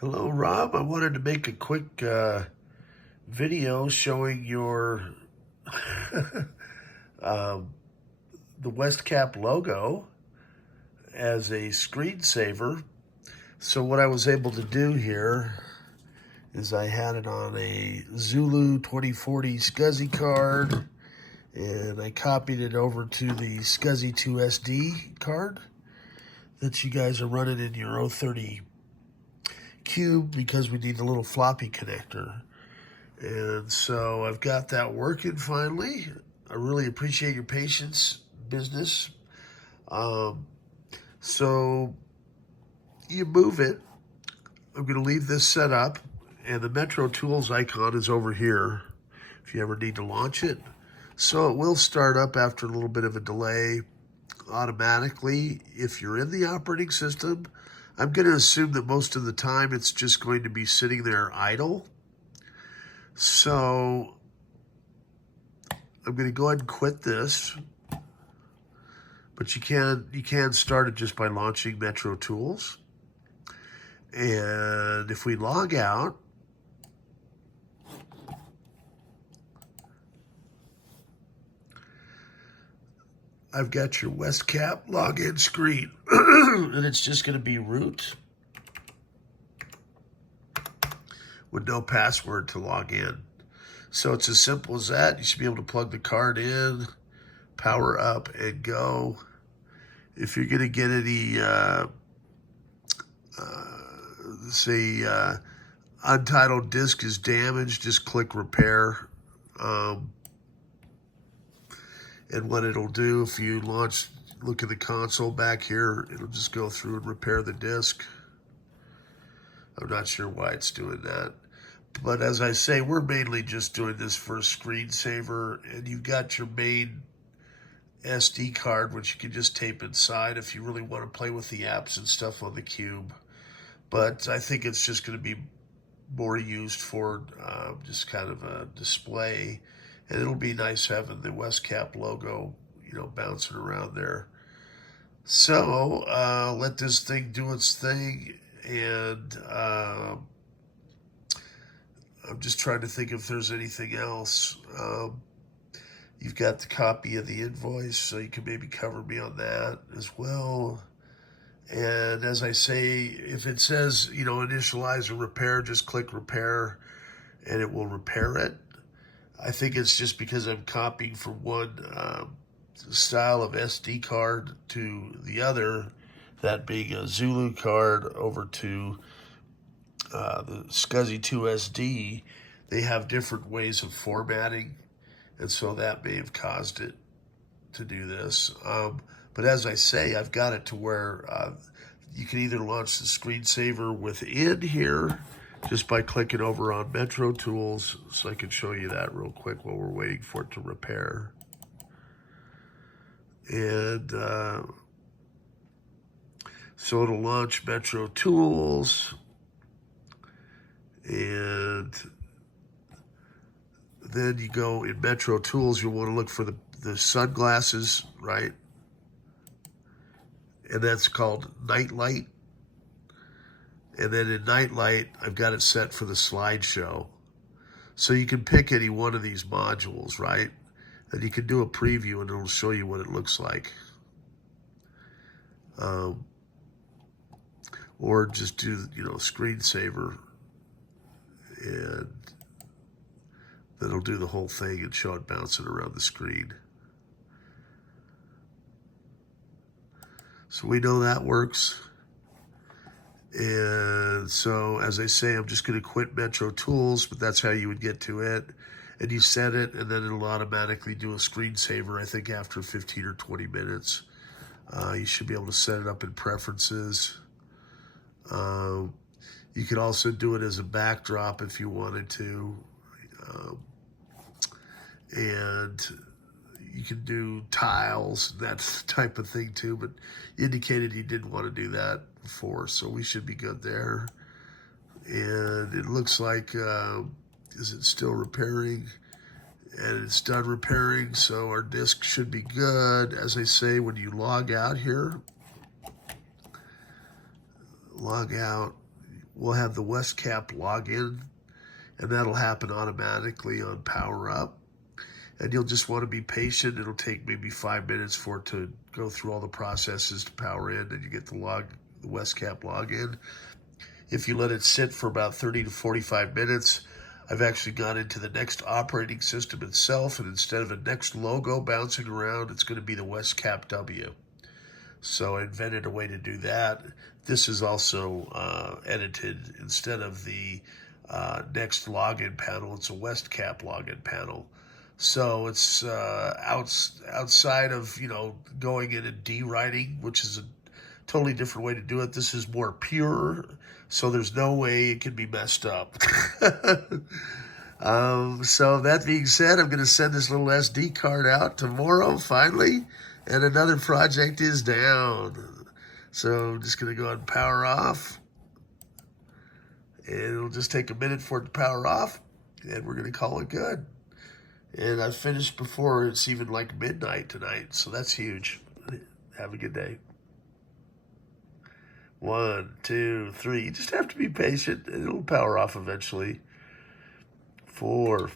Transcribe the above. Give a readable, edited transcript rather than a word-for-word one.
Hello, Rob. I wanted to make a quick video showing your um, the Westcap logo as a screensaver. So what I was able to do here is I had it on a Zulu 2040 SCSI card, and I copied it over to the SCSI 2 SD card that you guys are running in your 030 cube because we need a little floppy connector. And so I've got that working finally. I really appreciate your patience, business. So you move it. I'm going to leave this set up, and the Metro Tools icon is over here if you ever need to launch it. So it will start up after a little bit of a delay automatically if you're in the operating system. I'm going to assume that most of the time it's just going to be sitting there idle. So I'm going to go ahead and quit this, but you can start it just by launching Metro Tools. And if we log out, I've got your Westcap login screen, and it's just going to be root with no password to log in. So it's as simple as that. You should be able to plug the card in, power up, and go. If you're going to get any, say, untitled disk is damaged, just click repair. And what it'll do, if you look at the console back here, it'll just go through and repair the disk. I'm not sure why it's doing that. But as I say, we're mainly just doing this for a screensaver, and you've got your main SD card, which you can just tape inside if you really want to play with the apps and stuff on the cube. But I think it's just going to be more used for just kind of a display, and it'll be nice having the Westcap logo, bouncing around there. So let this thing do its thing, and I'm just trying to think if there's anything else. You've got the copy of the invoice, so you can maybe cover me on that as well. And as I say, if it says, initialize or repair, just click repair and it will repair it. I think it's just because I'm copying from one style of SD card to the other, that being a Zulu card, over to the SCSI 2 SD. They have different ways of formatting, and so that may have caused it to do this. But as I say, I've got it to where you can either launch the screensaver within here just by clicking over on Metro Tools. So I can show you that real quick while we're waiting for it to repair. And so it'll launch Metro Tools, and then you go in Metro Tools, you'll want to look for the sunglasses, right? And that's called Night Light. And then in Night Light, I've got it set for the slideshow. So you can pick any one of these modules, right? And you can do a preview and it'll show you what it looks like. Or just do, screensaver, and then it'll do the whole thing and show it bouncing around the screen. So we know that works. And so, as I say, I'm just going to quit Metro Tools, but that's how you would get to it. And you set it, and then it'll automatically do a screensaver, I think, after 15 or 20 minutes. You should be able to set it up in preferences. You can also do it as a backdrop if you wanted to. And you can do tiles, that type of thing too, but you indicated you didn't want to do that before, so we should be good there. And it looks like, is it still repairing? And it's done repairing, so our disk should be good. As I say, when you log out here, log out, we'll have the Westcap login, and that'll happen automatically on power up. And you'll just want to be patient. It'll take maybe 5 minutes for it to go through all the processes to power in, and you get the Westcap login. If you let it sit for about 30 to 45 minutes, I've actually gone into the NeXT operating system itself, and instead of a NeXT logo bouncing around, it's going to be the Westcap W. So I invented a way to do that. This is also edited. Instead of the NeXT login panel, it's a Westcap login panel. So it's outside of, going in and dewriting, which is a totally different way to do it. This is more pure, so there's no way it can be messed up. So that being said, I'm going to send this little SD card out tomorrow, finally, and another project is down. So I'm just going to go ahead and power off. And it'll just take a minute for it to power off, and we're going to call it good. And I finished before it's even like midnight tonight, so that's huge. Have a good day. 1, 2, 3. You just have to be patient. It'll power off eventually. 4.